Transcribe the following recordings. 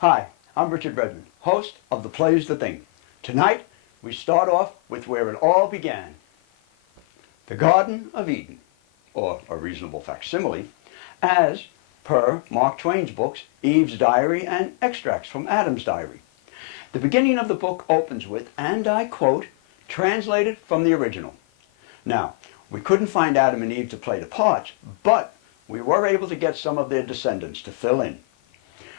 Hi, I'm Richard Redmond, host of The Play's the Thing. Tonight, we start off with where it all began. The Garden of Eden, or a reasonable facsimile, as per Mark Twain's books, Eve's Diary and extracts from Adam's Diary. The beginning of the book opens with, and I quote, translated from the original. Now, we couldn't find Adam and Eve to play the parts, but we were able to get some of their descendants to fill in.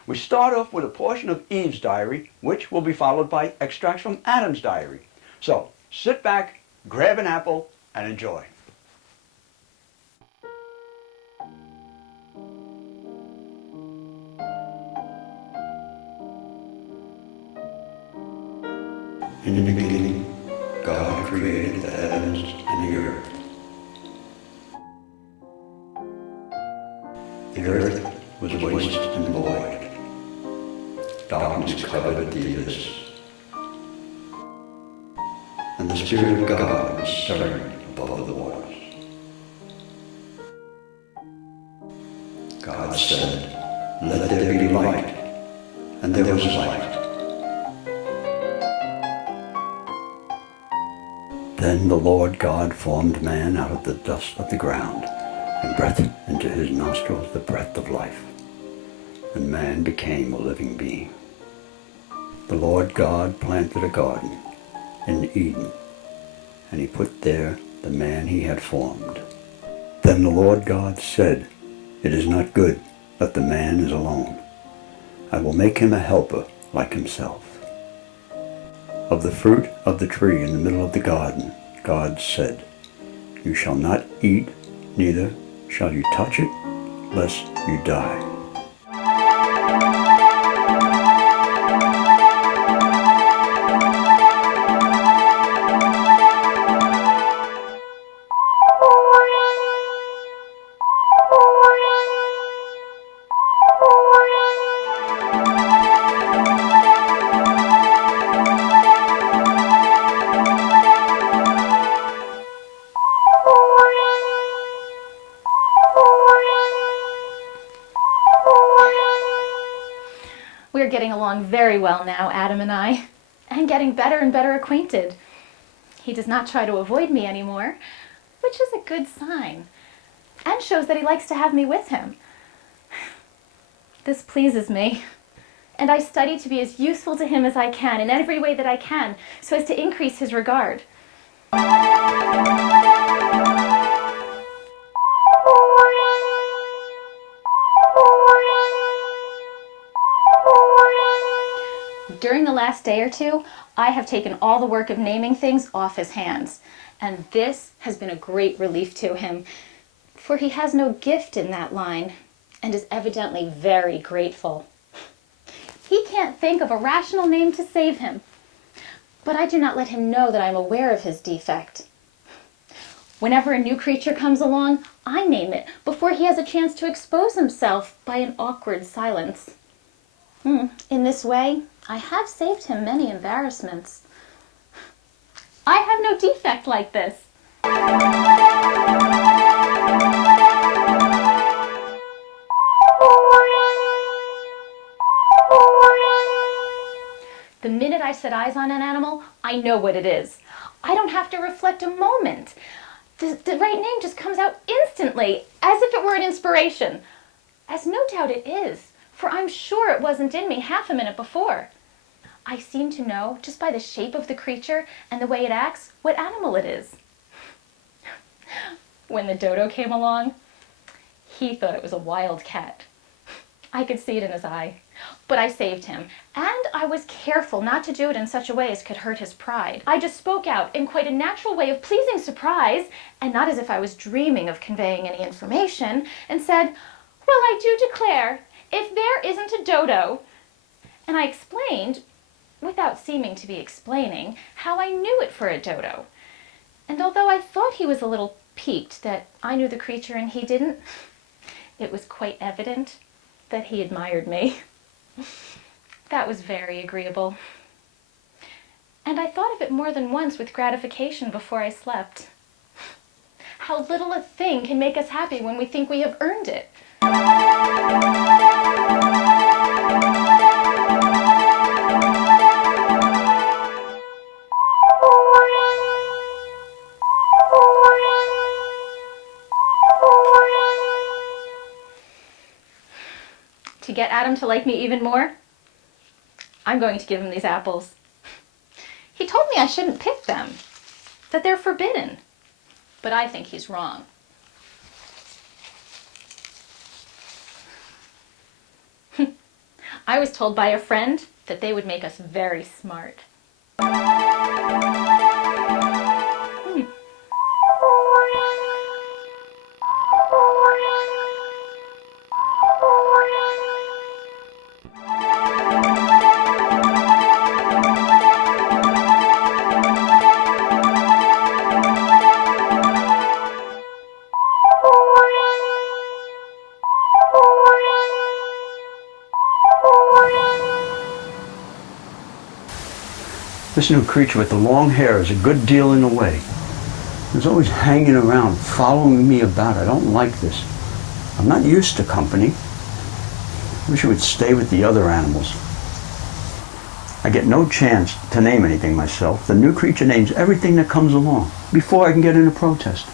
We start off with a portion of Eve's diary, which will be followed by extracts from Adam's diary. So, sit back, grab an apple, and enjoy. In the beginning, God created the heavens and the earth. The earth was waste and void. Darkness covered the abyss. And the Spirit of God was stirring above the waters. God said, "Let there be light," and there was light. Then the Lord God formed man out of the dust of the ground, and breathed into his nostrils the breath of life, and man became a living being. The Lord God planted a garden in Eden, and he put there the man he had formed. Then the Lord God said, "It is not good that the man is alone. I will make him a helper like himself." Of the fruit of the tree in the middle of the garden, God said, "You shall not eat, neither shall you touch it, lest you die." We're getting along very well now, Adam and I, and getting better and better acquainted. He does not try to avoid me anymore, which is a good sign, and shows that he likes to have me with him. This pleases me, and I study to be as useful to him as I can in every way that I can, so as to increase his regard. During the last day or two, I have taken all the work of naming things off his hands, and this has been a great relief to him, for he has no gift in that line, and is evidently very grateful. He can't think of a rational name to save him, but I do not let him know that I am aware of his defect. Whenever a new creature comes along, I name it before he has a chance to expose himself by an awkward silence. In this way, I have saved him many embarrassments. I have no defect like this. The minute I set eyes on an animal, I know what it is. I don't have to reflect a moment. The right name just comes out instantly, as if it were an inspiration. As no doubt it is, for I'm sure it wasn't in me half a minute before. I seem to know, just by the shape of the creature and the way it acts, what animal it is. When the dodo came along, he thought it was a wild cat. I could see it in his eye. But I saved him, and I was careful not to do it in such a way as could hurt his pride. I just spoke out in quite a natural way of pleasing surprise, and not as if I was dreaming of conveying any information, and said, "Well, I do declare, if there isn't a dodo," and I explained, without seeming to be explaining, how I knew it for a dodo. And although I thought he was a little piqued that I knew the creature and he didn't, it was quite evident that he admired me. That was very agreeable. And I thought of it more than once with gratification before I slept. How little a thing can make us happy when we think we have earned it. Adam to like me even more? I'm going to give him these apples. He told me I shouldn't pick them, that they're forbidden. But I think he's wrong. I was told by a friend that they would make us very smart. This new creature with the long hair is a good deal in the way. He's always hanging around, following me about. I don't like this. I'm not used to company. I wish he would stay with the other animals. I get no chance to name anything myself. The new creature names everything that comes along before I can get in a protest.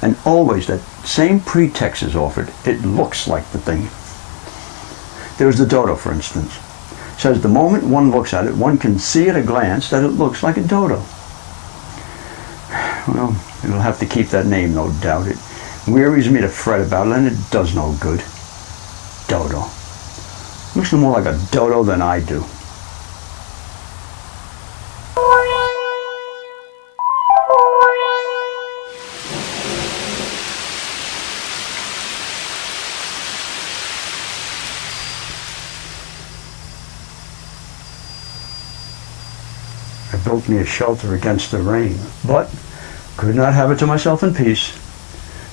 And always that same pretext is offered. It looks like the thing. There's the dodo, for instance. Says the moment one looks at it, one can see at a glance that it looks like a dodo. Well, it'll have to keep that name, no doubt. It wearies me to fret about it, and it does no good. Dodo. Looks no more like a dodo than I do. I built me a shelter against the rain, but could not have it to myself in peace.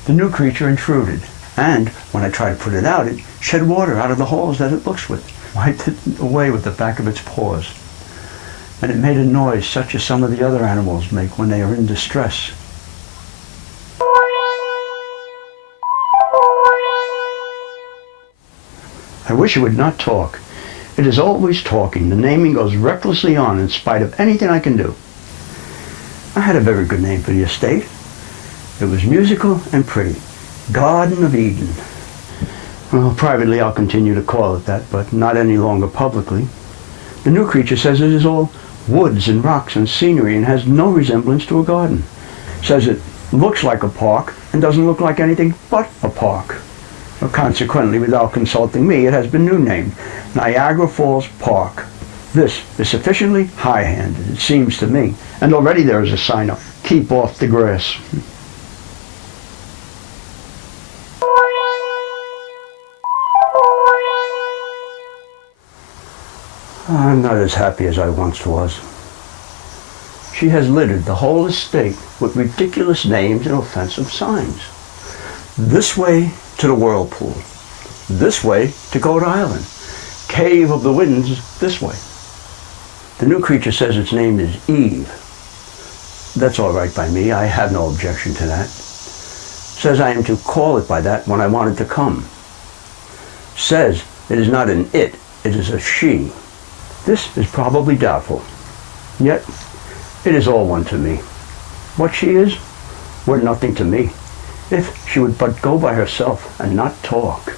The new creature intruded, and when I tried to put it out, it shed water out of the holes that it looks with, wiped it away with the back of its paws. And it made a noise such as some of the other animals make when they are in distress. I wish it would not talk. It is always talking. The naming goes recklessly on in spite of anything I can do. I had a very good name for the estate. It was musical and pretty. Garden of Eden. Well, privately I'll continue to call it that, but not any longer publicly. The new creature says it is all woods and rocks and scenery and has no resemblance to a garden. Says it looks like a park and doesn't look like anything but a park. Well, consequently, without consulting me, it has been new named Niagara Falls Park. This is sufficiently high-handed, it seems to me, and already there is a sign up, "Keep off the grass." I'm not as happy as I once was. She has littered the whole estate with ridiculous names and offensive signs. This way to the whirlpool. This way to Goat Island. Cave of the Winds this way. The new creature says its name is Eve. That's all right by me. I have no objection to that. Says I am to call it by that when I want it to come. Says it is not an it is a she. This is probably doubtful. Yet, it is all one to me. What she is, were nothing to me, if she would but go by herself and not talk.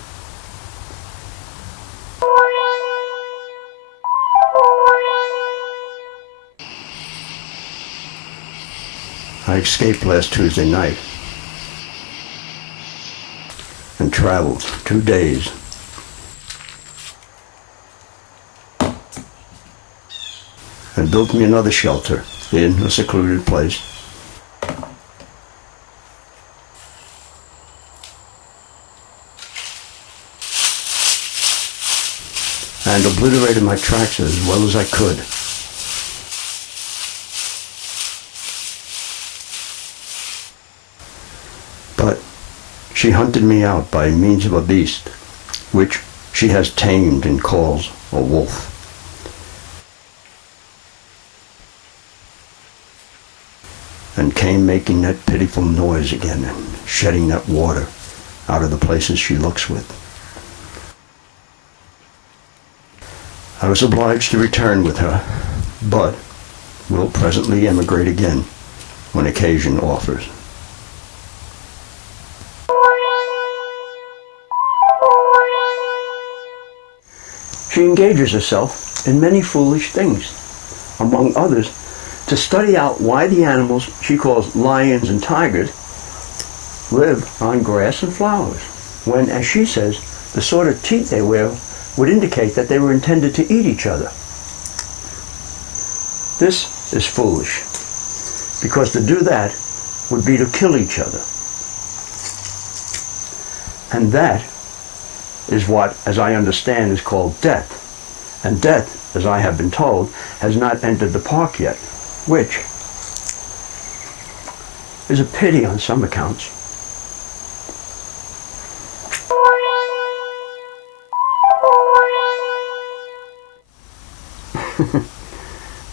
I escaped last Tuesday night and traveled 2 days. And built me another shelter in a secluded place. And obliterated my tracks as well as I could. But she hunted me out by means of a beast, which she has tamed and calls a wolf. And came making that pitiful noise again and shedding that water out of the places she looks with. I was obliged to return with her, but will presently emigrate again when occasion offers. She engages herself in many foolish things, among others, to study out why the animals she calls lions and tigers live on grass and flowers, when, as she says, the sort of teeth they wear would indicate that they were intended to eat each other. This is foolish, because to do that would be to kill each other. And that is what, as I understand, is called death. And death, as I have been told, has not entered the park yet, which is a pity on some accounts.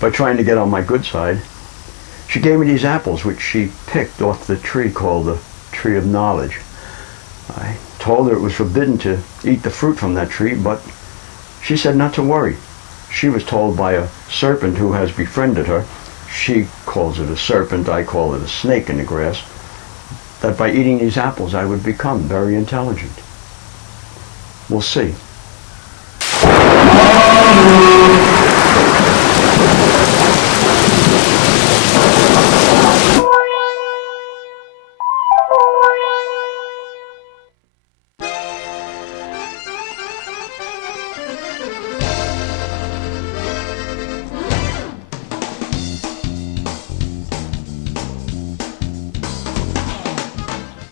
By trying to get on my good side, she gave me these apples which she picked off the tree called the Tree of Knowledge. I told her it was forbidden to eat the fruit from that tree, but she said not to worry. She was told by a serpent who has befriended her, she calls it a serpent, I call it a snake in the grass, that by eating these apples I would become very intelligent. We'll see.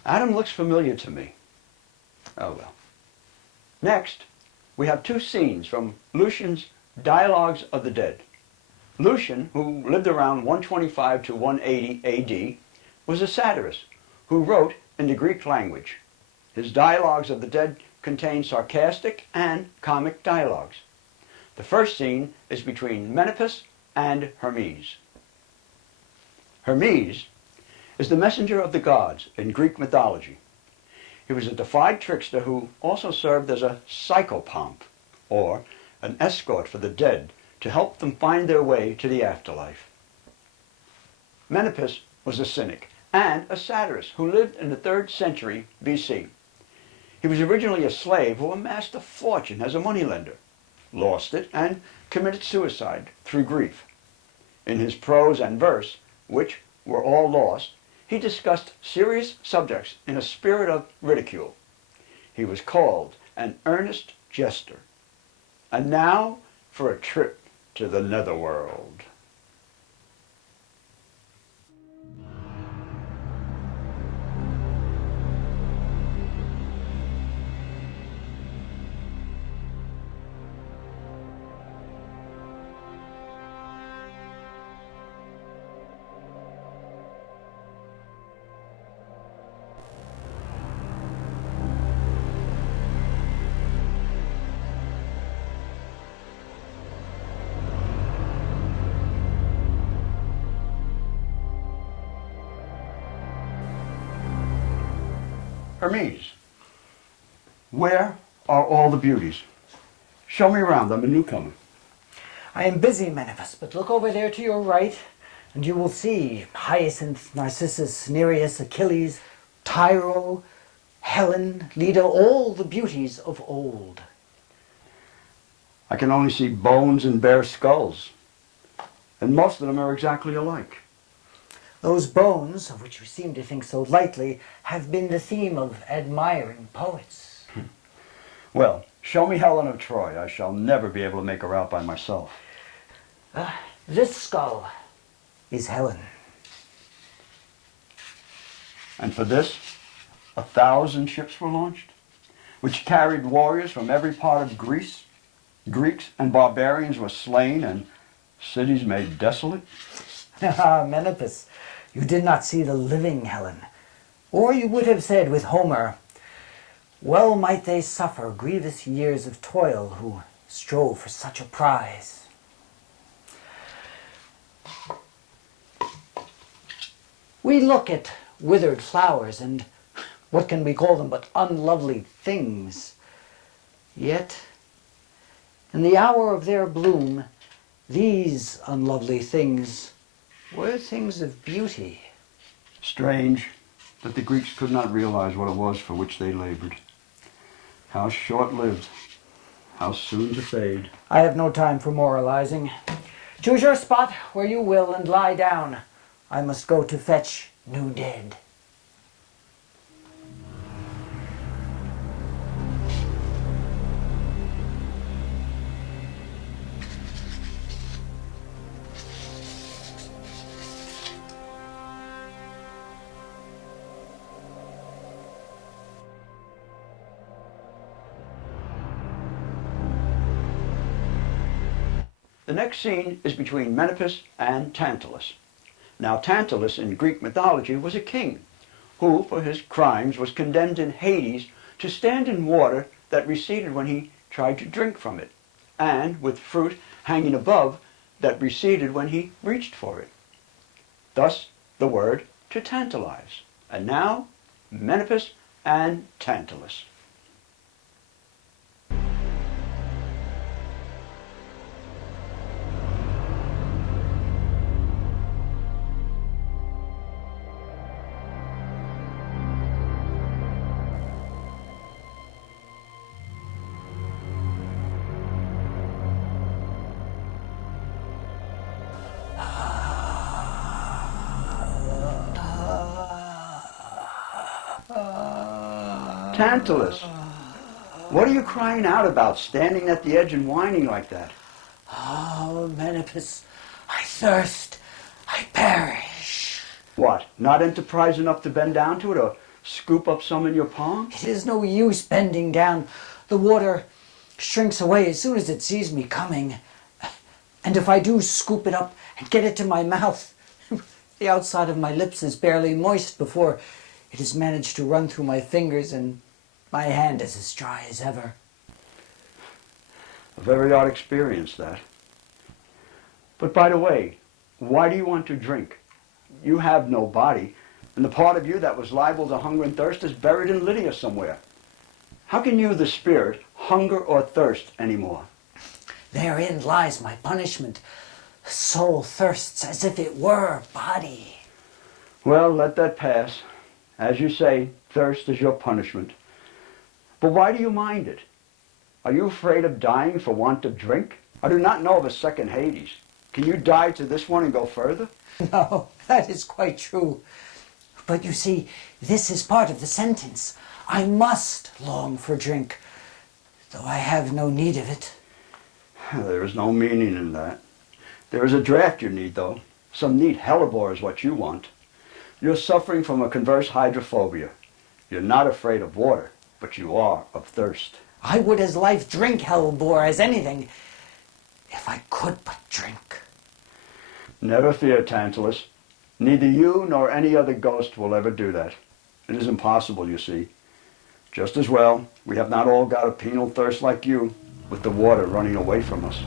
Adam looks familiar to me. Oh well. Next, we have two scenes from Lucian's Dialogues of the Dead. Lucian, who lived around 125 to 180 AD, was a satirist who wrote in the Greek language. His Dialogues of the Dead contain sarcastic and comic dialogues. The first scene is between Menipus and Hermes. Hermes is the messenger of the gods in Greek mythology. He was a defied trickster who also served as a psychopomp, or an escort for the dead, to help them find their way to the afterlife. Menipus was a cynic and a satirist who lived in the 3rd century BC. He was originally a slave who amassed a fortune as a moneylender, lost it, and committed suicide through grief. In his prose and verse, which were all lost, he discussed serious subjects in a spirit of ridicule. He was called an earnest jester. And now for a trip to the netherworld. Hermes, where are all the beauties? Show me around. I'm a newcomer. I am busy, Menipus, but look over there to your right, and you will see Hyacinth, Narcissus, Nereus, Achilles, Tyro, Helen, Leda, all the beauties of old. I can only see bones and bare skulls, and most of them are exactly alike. Those bones, of which you seem to think so lightly, have been the theme of admiring poets. Well, show me Helen of Troy. I shall never be able to make her out by myself. This skull is Helen. And for this, 1,000 ships were launched, which carried warriors from every part of Greece. Greeks and barbarians were slain and cities made desolate. Menipus, you did not see the living Helen. Or you would have said with Homer, well might they suffer grievous years of toil who strove for such a prize. We look at withered flowers and what can we call them but unlovely things. Yet, in the hour of their bloom, these unlovely things were things of beauty. Strange that the Greeks could not realize what it was for which they labored. How short-lived, how soon to fade. I have no time for moralizing. Choose your spot where you will and lie down. I must go to fetch new dead. The next scene is between Menipus and Tantalus. Now Tantalus in Greek mythology was a king who, for his crimes, was condemned in Hades to stand in water that receded when he tried to drink from it, and with fruit hanging above that receded when he reached for it. Thus the word to tantalize. And now, Menipus and Tantalus. Tantalus, what are you crying out about, standing at the edge and whining like that? Oh, Menipus, I thirst, I perish. What, not enterprise enough to bend down to it or scoop up some in your palm? It is no use bending down. The water shrinks away as soon as it sees me coming. And if I do scoop it up and get it to my mouth, the outside of my lips is barely moist before it has managed to run through my fingers, and my hand is as dry as ever. A very odd experience, that. But by the way, why do you want to drink? You have no body, and the part of you that was liable to hunger and thirst is buried in Lydia somewhere. How can you, the spirit, hunger or thirst anymore? Therein lies my punishment. The soul thirsts as if it were body. Well, let that pass. As you say, thirst is your punishment. But why do you mind it? Are you afraid of dying for want of drink? I do not know of a second Hades. Can you die to this one and go further? No, that is quite true. But you see, this is part of the sentence. I must long for drink, though I have no need of it. There is no meaning in that. There is a draught you need, though. Some neat hellebore is what you want. You're suffering from a converse hydrophobia. You're not afraid of water, but you are of thirst. I would as lief drink hellebore as anything, if I could but drink. Never fear, Tantalus. Neither you nor any other ghost will ever do that. It is impossible, you see. Just as well, we have not all got a penal thirst like you, with the water running away from us.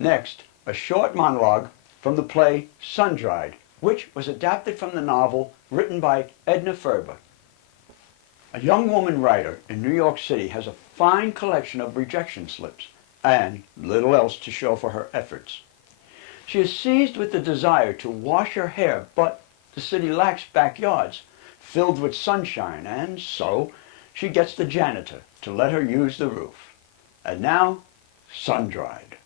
Next, a short monologue from the play Sun-Dried, which was adapted from the novel written by Edna Ferber. A young woman writer in New York City has a fine collection of rejection slips and little else to show for her efforts. She is seized with the desire to wash her hair, but the city lacks backyards filled with sunshine, and so she gets the janitor to let her use the roof. And now, Sun-Dried.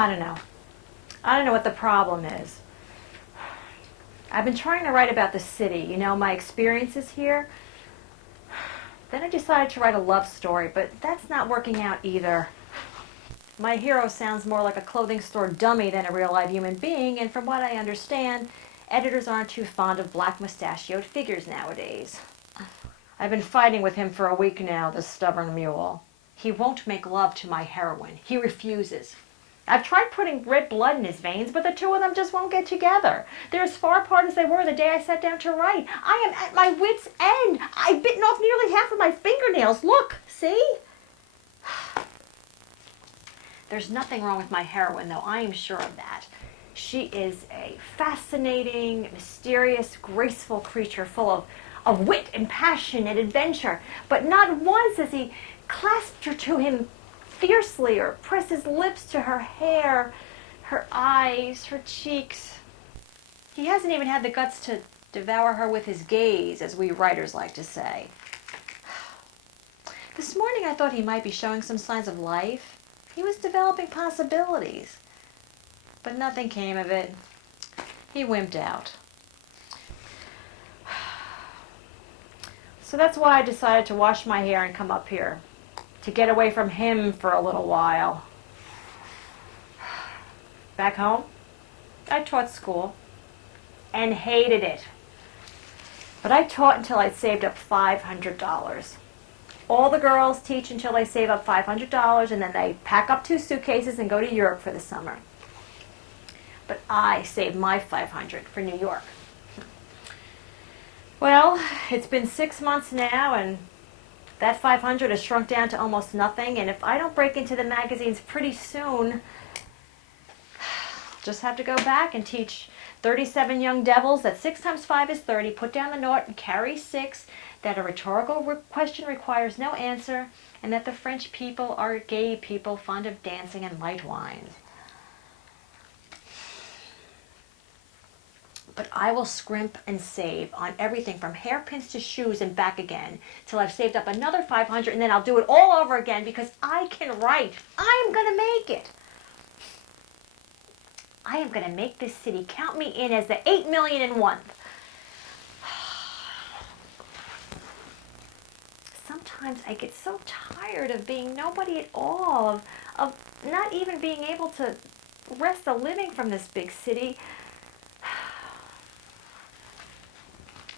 I don't know. I don't know what the problem is. I've been trying to write about the city, you know, my experiences here. Then I decided to write a love story, but that's not working out either. My hero sounds more like a clothing store dummy than a real live human being, and from what I understand, editors aren't too fond of black mustachioed figures nowadays. I've been fighting with him for a week now, this stubborn mule. He won't make love to my heroine. He refuses. I've tried putting red blood in his veins, but the two of them just won't get together. They're as far apart as they were the day I sat down to write. I am at my wit's end. I've bitten off nearly half of my fingernails. Look, see? There's nothing wrong with my heroine, though. I am sure of that. She is a fascinating, mysterious, graceful creature full of wit and passion and adventure. But not once has he clasped her to him fiercely or press his lips to her hair, her eyes, her cheeks. He hasn't even had the guts to devour her with his gaze, as we writers like to say. This morning I thought he might be showing some signs of life. He was developing possibilities. But nothing came of it. He wimped out. So that's why I decided to wash my hair and come up here, to get away from him for a little while. Back home, I taught school and hated it. But I taught until I'd saved up $500. All the girls teach until they save up $500, and then they pack up 2 suitcases and go to Europe for the summer. But I saved my $500 for New York. Well, it's been 6 months now, and that $500 has shrunk down to almost nothing, and if I don't break into the magazines pretty soon, I'll just have to go back and teach 37 young devils that 6 times 5 is 30, put down the naught and carry 6, that a rhetorical question requires no answer, and that the French people are gay people fond of dancing and light wines. But I will scrimp and save on everything from hairpins to shoes and back again till I've saved up another $500, and then I'll do it all over again because I can write. I'm going to make it. I am going to make this city count me in as the 8,000,001th. Sometimes I get so tired of being nobody at all, of not even being able to wrest a living from this big city,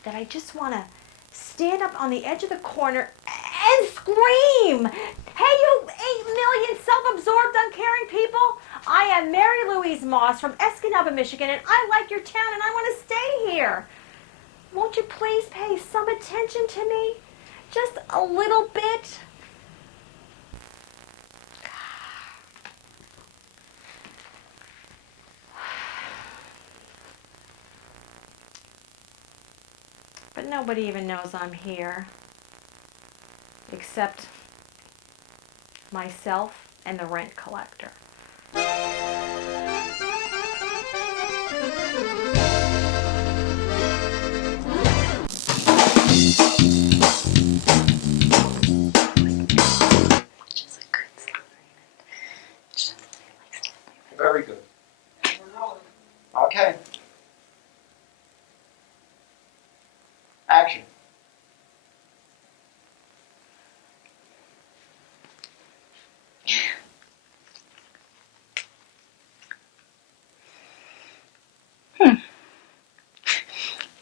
that I just want to stand up on the edge of the corner and scream, "Hey, you 8,000,000 self-absorbed, uncaring people! I am Mary Louise Moss from Escanaba, Michigan, and I like your town and I want to stay here. Won't you please pay some attention to me? Just a little bit." But nobody even knows I'm here, except myself and the rent collector. Very good. Okay. Action.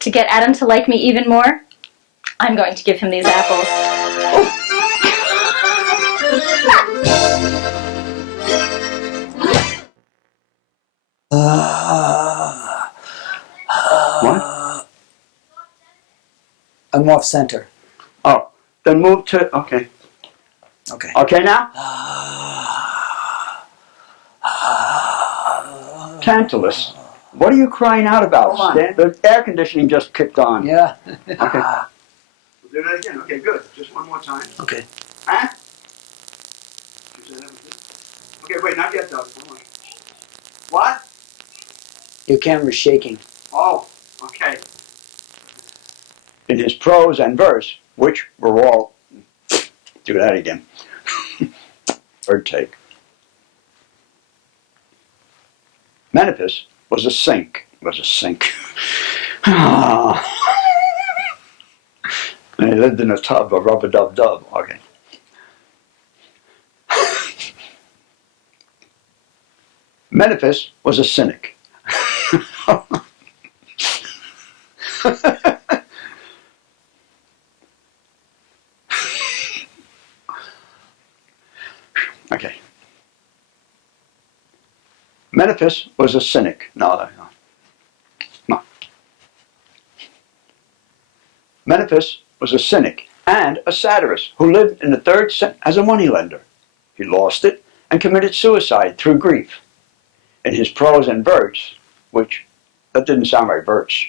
To get Adam to like me even more, I'm going to give him these apples. What? I'm off center. Oh, then move to, okay. Okay. Okay now? Tantalus. What are you crying out about? Hold on. The air conditioning just kicked on. Yeah. Okay. We'll do that again. Okay, good. Just one more time. Okay. Huh? You said that was good? Okay, wait, not yet, though. Come on. What? Your camera's shaking. Oh, okay. In his prose and verse, which were all... Do that again. Third take. Menipus was a sink. And he lived in a tub, a rub-a-dub-dub. Okay. Menipus was a cynic. Okay. Menipus was a cynic. No. Menipus was a cynic and a satirist who lived in the 3rd century as a moneylender. He lost it and committed suicide through grief. In his prose and verse, which, that didn't sound right, verse.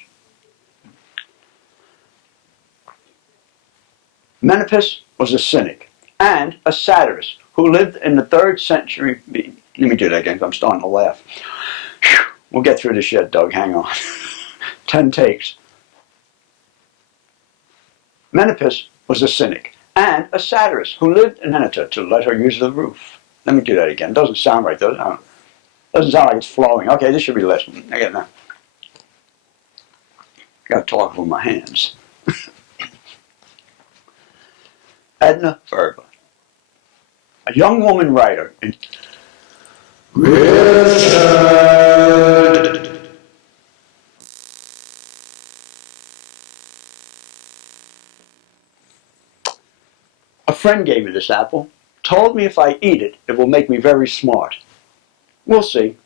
Menipus was a cynic and a satirist who lived in the 3rd century. Let me do that again because I'm starting to laugh. Whew. We'll get through this yet, Doug. Hang on. 10 takes. Menipus was a cynic and a satirist who lived in Henata to let her use the roof. Let me do that again. It doesn't sound right, does it? Doesn't sound like it's flowing. Okay, this should be less. I get that. Got to talk with my hands. Edna Ferber, a young woman writer in Richard. A friend gave me this apple, told me if I eat it, it will make me very smart. We'll see.